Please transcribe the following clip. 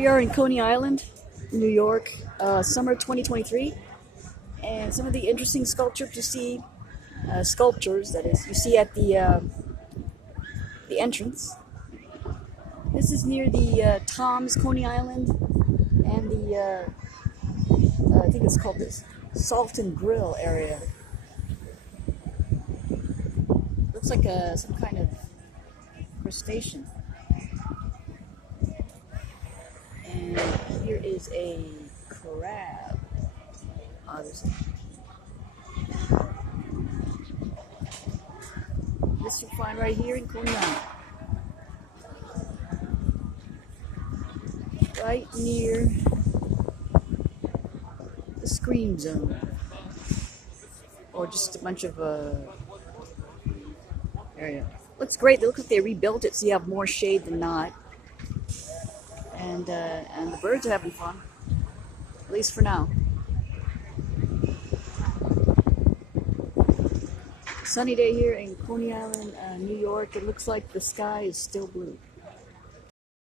we are in Coney Island, New York, summer 2023, and some of the interesting sculptures that is, you see at the entrance. This is near the Tom's Coney Island and the I think it's called this Salt and Grill area. Looks like some kind of crustacean. And here is a crab. This you'll find right here in Coney Island. Right near the screen zone. Or just a bunch of area. Looks great. They look like they rebuilt it so you have more shade than not. And the birds are having fun, at least for now. Sunny day here in Coney Island, New York. It looks like the sky is still blue.